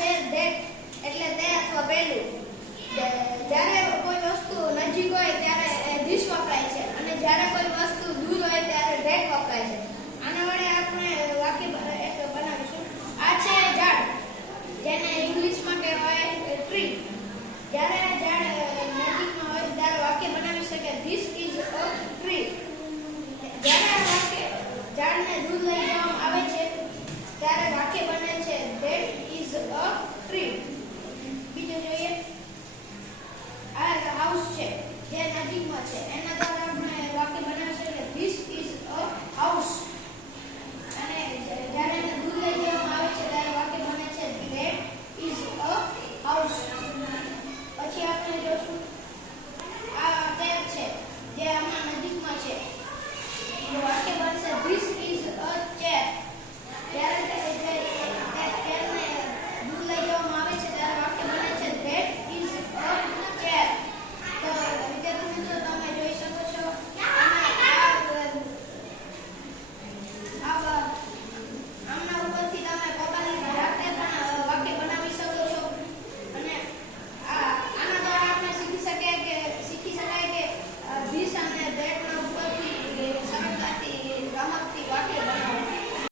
છે that એટલે તે અથવા પેલું. જ્યારે કોઈ વસ્તુ નજીક હોય ત્યારે this વપરાય છે અને જ્યારે કોઈ વસ્તુ દૂર હોય ત્યારે that વપરાય છે. આના વડે આપણે વાક્ય એક બનાવીશું. આ છે ઝાડ, જેને ઇંગ્લિશમાં કહેવાય ટ્રી. જ્યારે ઝાડ નજીકમાં હોય ત્યારે વાક્ય બનાવી શકે this is a tree. જ્યારે ઝાડને દૂર લઈ જવામાં આવે છે ત્યારે વાક્ય બને